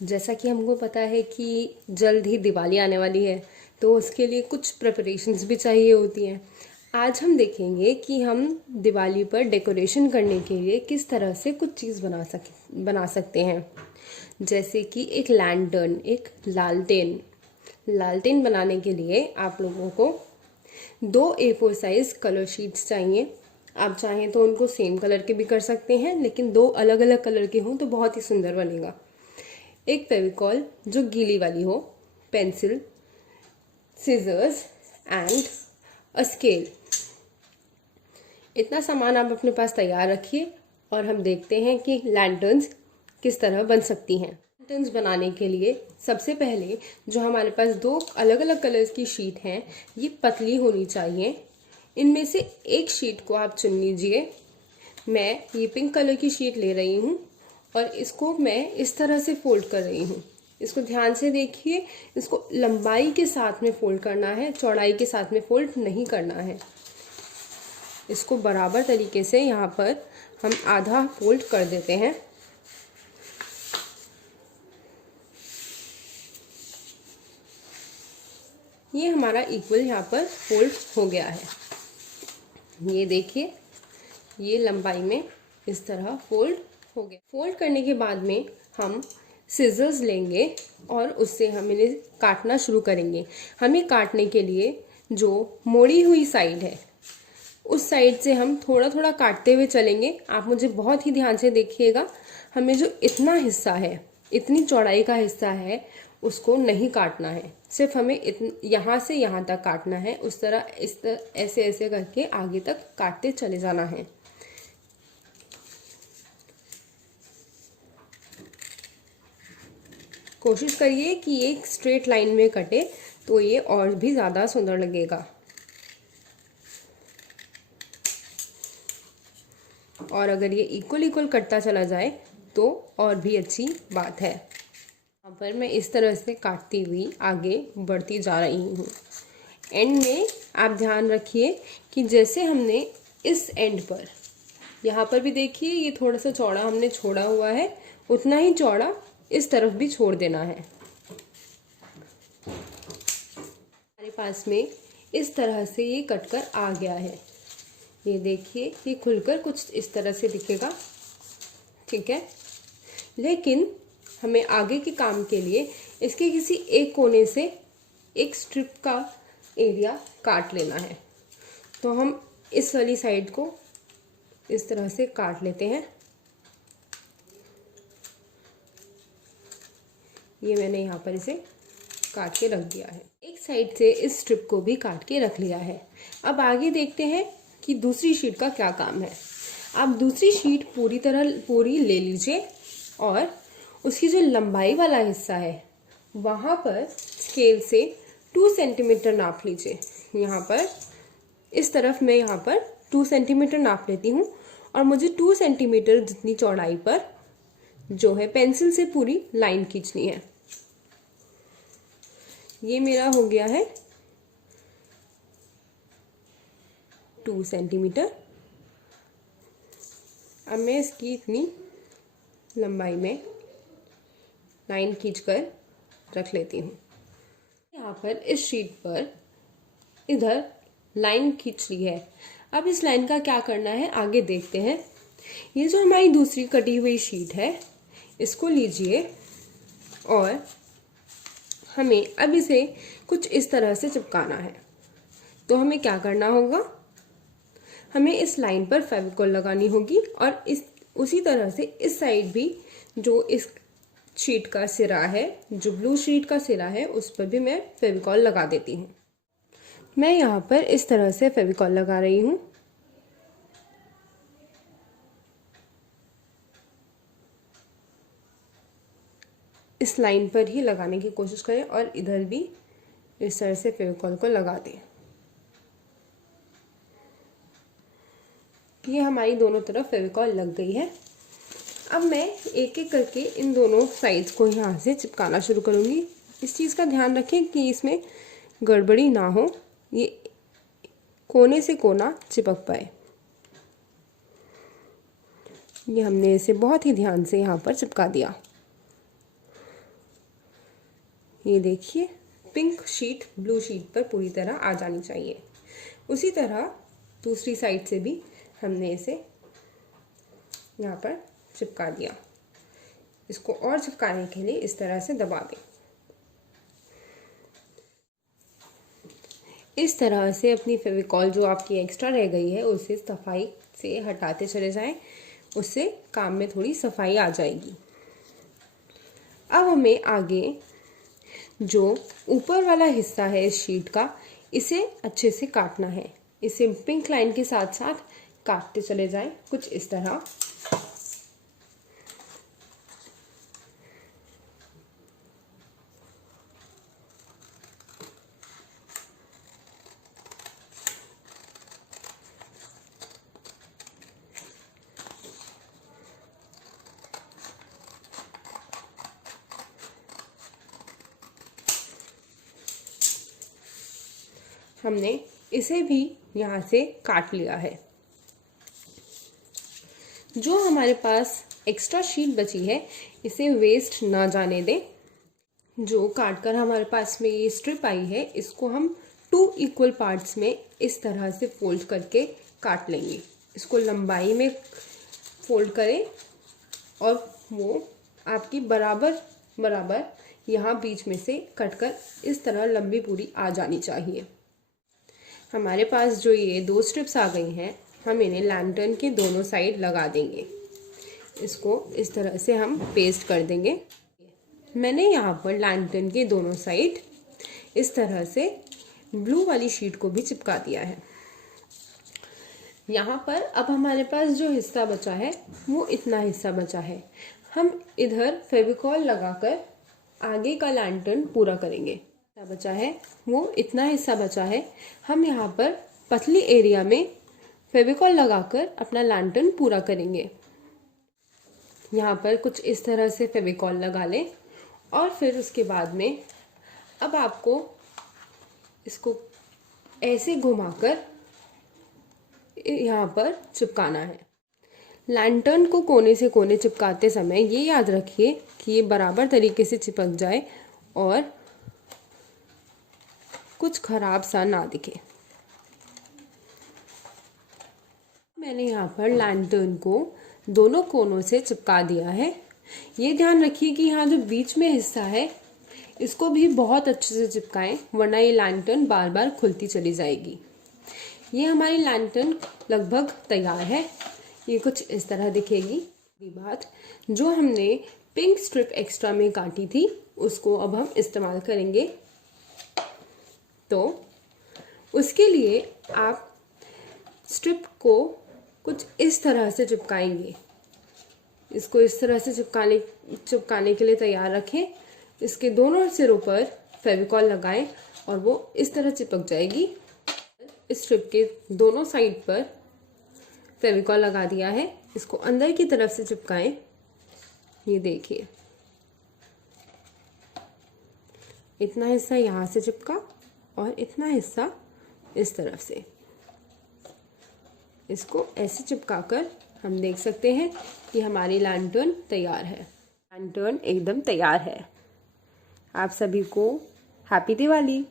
जैसा कि हमको पता है कि जल्द ही दिवाली आने वाली है, तो उसके लिए कुछ प्रिपरेशंस भी चाहिए होती हैं। आज हम देखेंगे कि हम दिवाली पर डेकोरेशन करने के लिए किस तरह से कुछ चीज़ बना सकते हैं। जैसे कि एक लैंटर्न, एक लालटेन। लालटेन बनाने के लिए आप लोगों को 2 A4 साइज़ कलर शीट्स चाहिए। आप चाहें तो उनको सेम कलर के भी कर सकते हैं, लेकिन 2 अलग अलग कलर के हों तो बहुत ही सुंदर बनेगा। एक फेविकॉल जो गीली वाली हो, pencil, scissors and a scale. इतना सामान आप अपने पास तैयार रखिए और हम देखते हैं कि लैंटर्न्स किस तरह बन सकती हैं। लैंटर्न्स बनाने के लिए सबसे पहले जो हमारे पास 2 अलग अलग कलर्स की शीट हैं, ये पतली होनी चाहिए। इनमें से एक शीट को आप चुन लीजिए। मैं ये पिंक कलर की शीट ले रही हूँ और इसको मैं इस तरह से फोल्ड कर रही हूँ। इसको ध्यान से देखिए, इसको लंबाई के साथ में फोल्ड करना है, चौड़ाई के साथ में फोल्ड नहीं करना है। इसको बराबर तरीके से यहाँ पर हम आधा फोल्ड कर देते हैं। ये हमारा इक्वल यहाँ पर फोल्ड हो गया है। ये देखिए, ये लंबाई में इस तरह फोल्ड हो गया। फोल्ड करने के बाद में हम सिजर्स लेंगे और उससे हम इन्हें काटना शुरू करेंगे। हमें काटने के लिए जो मोड़ी हुई साइड है, उस साइड से हम थोड़ा थोड़ा काटते हुए चलेंगे। आप मुझे बहुत ही ध्यान से देखिएगा। हमें जो इतना हिस्सा है, इतनी चौड़ाई का हिस्सा है, उसको नहीं काटना है। सिर्फ हमें यहाँ से यहाँ तक काटना है। उस तरह ऐसे ऐसे करके आगे तक काटते चले जाना है। कोशिश करिए कि एक स्ट्रेट लाइन में कटे, तो ये और भी ज़्यादा सुंदर लगेगा। और अगर ये इक्वल कटता चला जाए तो और भी अच्छी बात है। यहाँ पर मैं इस तरह से काटती हुई आगे बढ़ती जा रही हूँ। एंड में आप ध्यान रखिए कि जैसे हमने इस एंड पर, यहाँ पर भी देखिए ये थोड़ा सा चौड़ा हमने छोड़ा हुआ है, उतना ही चौड़ा इस तरफ भी छोड़ देना है। हमारे पास में इस तरह से ये कटकर आ गया है। ये देखिए, ये खुलकर कुछ इस तरह से दिखेगा, ठीक है। लेकिन हमें आगे के काम के लिए इसके किसी एक कोने से एक स्ट्रिप का एरिया काट लेना है। तो हम इस वाली साइड को इस तरह से काट लेते हैं। ये मैंने यहाँ पर इसे काट के रख दिया है। एक साइड से इस स्ट्रिप को भी काट के रख लिया है। अब आगे देखते हैं कि दूसरी शीट का क्या काम है। आप दूसरी शीट पूरी ले लीजिए और उसकी जो लंबाई वाला हिस्सा है, वहाँ पर स्केल से 2 सेंटीमीटर नाप लीजिए। यहाँ पर इस तरफ मैं यहाँ पर 2 सेंटीमीटर नाप लेती हूँ और मुझे 2 सेंटीमीटर जितनी चौड़ाई पर जो है पेंसिल से पूरी लाइन खींचनी है। ये मेरा हो गया है 2 सेंटीमीटर। अब मैं इसकी इतनी लंबाई में लाइन खींचकर रख लेती हूँ। यहाँ पर इस शीट पर इधर लाइन खींच ली है। अब इस लाइन का क्या करना है आगे देखते हैं। ये जो हमारी दूसरी कटी हुई शीट है, इसको लीजिए और हमें अब इसे कुछ इस तरह से चिपकाना है। तो हमें क्या करना होगा, हमें इस लाइन पर फेविकॉल लगानी होगी और उसी तरह से इस साइड भी जो इस शीट का सिरा है, जो ब्लू शीट का सिरा है, उस पर भी मैं फेविकॉल लगा देती हूँ। मैं यहाँ पर इस तरह से फेविकॉल लगा रही हूँ। इस लाइन पर ही लगाने की कोशिश करें और इधर भी इस तरह से फेविकॉल को लगा दें। ये हमारी दोनों तरफ फेविकॉल लग गई है। अब मैं एक एक करके इन दोनों साइड्स को यहाँ से चिपकाना शुरू करूँगी। इस चीज़ का ध्यान रखें कि इसमें गड़बड़ी ना हो, ये कोने से कोना चिपक पाए। ये हमने इसे बहुत ही ध्यान से यहाँ पर चिपका दिया। ये देखिए पिंक शीट ब्लू शीट पर पूरी तरह आ जानी चाहिए। उसी तरह दूसरी साइड से भी हमने इसे यहाँ पर चिपका दिया। इसको और चिपकाने के लिए इस तरह से दबा दें। इस तरह से अपनी फेविकॉल जो आपकी एक्स्ट्रा रह गई है उसे सफाई से हटाते चले जाएं, उससे काम में थोड़ी सफाई आ जाएगी। अब हमें आगे जो ऊपर वाला हिस्सा है इस शीट का, इसे अच्छे से काटना है। इसे पिंक लाइन के साथ साथ काटते चले जाएं, कुछ इस तरह। हमने इसे भी यहाँ से काट लिया है। जो हमारे पास एक्स्ट्रा शीट बची है इसे वेस्ट ना जाने दें। जो काट कर हमारे पास में ये स्ट्रिप आई है इसको हम 2 इक्वल पार्ट्स में इस तरह से फोल्ड करके काट लेंगे। इसको लंबाई में फोल्ड करें और वो आपकी बराबर बराबर यहाँ बीच में से कटकर इस तरह लंबी पूरी आ जानी चाहिए। हमारे पास जो ये 2 स्ट्रिप्स आ गई हैं, हम इन्हें लैंटर्न के दोनों साइड लगा देंगे। इसको इस तरह से हम पेस्ट कर देंगे। मैंने यहाँ पर लैंटर्न के दोनों साइड इस तरह से ब्लू वाली शीट को भी चिपका दिया है। यहाँ पर अब हमारे पास जो हिस्सा बचा है वो इतना हिस्सा बचा है। हम इधर फेविकॉल लगाकर आगे का लैंटर्न पूरा करेंगे। बचा है वो इतना हिस्सा बचा है। हम यहाँ पर पतली एरिया में फेविकॉल लगाकर अपना लैंटर्न पूरा करेंगे। यहाँ पर कुछ इस तरह से फेविकॉल लगा लें और फिर उसके बाद में अब आपको इसको ऐसे घुमाकर यहाँ पर चिपकाना है। लैंटर्न को कोने से कोने चिपकाते समय ये याद रखिए कि ये बराबर तरीके से चिपक जाए और कुछ खराब सा ना दिखे। मैंने यहाँ पर लैंटर्न को दोनों कोनों से चिपका दिया है। ये ध्यान रखिए कि यहाँ जो बीच में हिस्सा है इसको भी बहुत अच्छे से चिपकाएं, वरना ये लैंटर्न बार बार खुलती चली जाएगी। ये हमारी लैंटर्न लगभग तैयार है। ये कुछ इस तरह दिखेगी। बात जो हमने पिंक स्ट्रिप एक्स्ट्रा में काटी थी उसको अब हम इस्तेमाल करेंगे। तो उसके लिए आप स्ट्रिप को कुछ इस तरह से चिपकाएंगे। इसको इस तरह से चिपकाने के लिए तैयार रखें। इसके दोनों सिरों पर फेविकॉल लगाएं और वो इस तरह चिपक जाएगी। इस स्ट्रिप के दोनों साइड पर फेविकॉल लगा दिया है। इसको अंदर की तरफ से चिपकाएं। ये देखिए इतना हिस्सा यहाँ से चिपका और इतना हिस्सा इस तरफ से। इसको ऐसे चिपकाकर हम देख सकते हैं कि हमारी लैंटर्न तैयार है। लैंटर्न एकदम तैयार है। आप सभी को हैप्पी दिवाली।